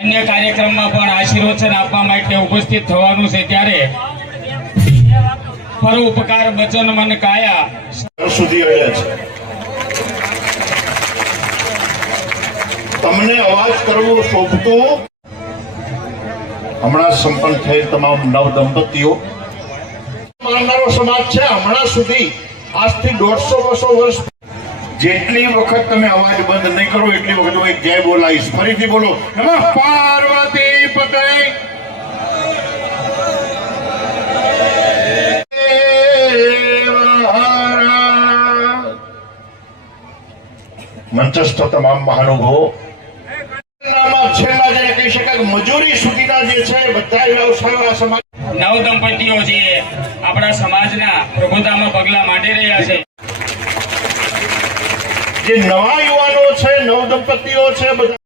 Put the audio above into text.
અન્ય કાર્યક્રમમાં પણ આશીર્વચન આપવા માટે ઉપસ્થિત થવાનું છે ત્યારે પરોપકાર બચન મન કાયા. સુધી રહ્યા છે. તમને અવાજ કરવો શોભતો? હમણાં સંપન્ન થયેલ તમામ નવ દંપતીઓ માનનારો સમાજ છે, હમણાં સુધી આજથી દોઢસો બસો વર્ષ જેટલી વખત તમે અવાજ બંધ નહીં કરો, એટલી વખત હું એક જય બોલાવીશ. ફરીથી બોલો પાર્વતી પતે મંચસ્થ તમામ મહાનુભાવો. કહી શકાય મજૂરી સુધીના છે બધા નવ દંપતીઓ જે આપણા સમાજના પ્રભુતામાં પગલા માંડી રહ્યા છે. જે નવા યુવાનો છે નવ દંપતીઓ છે બધા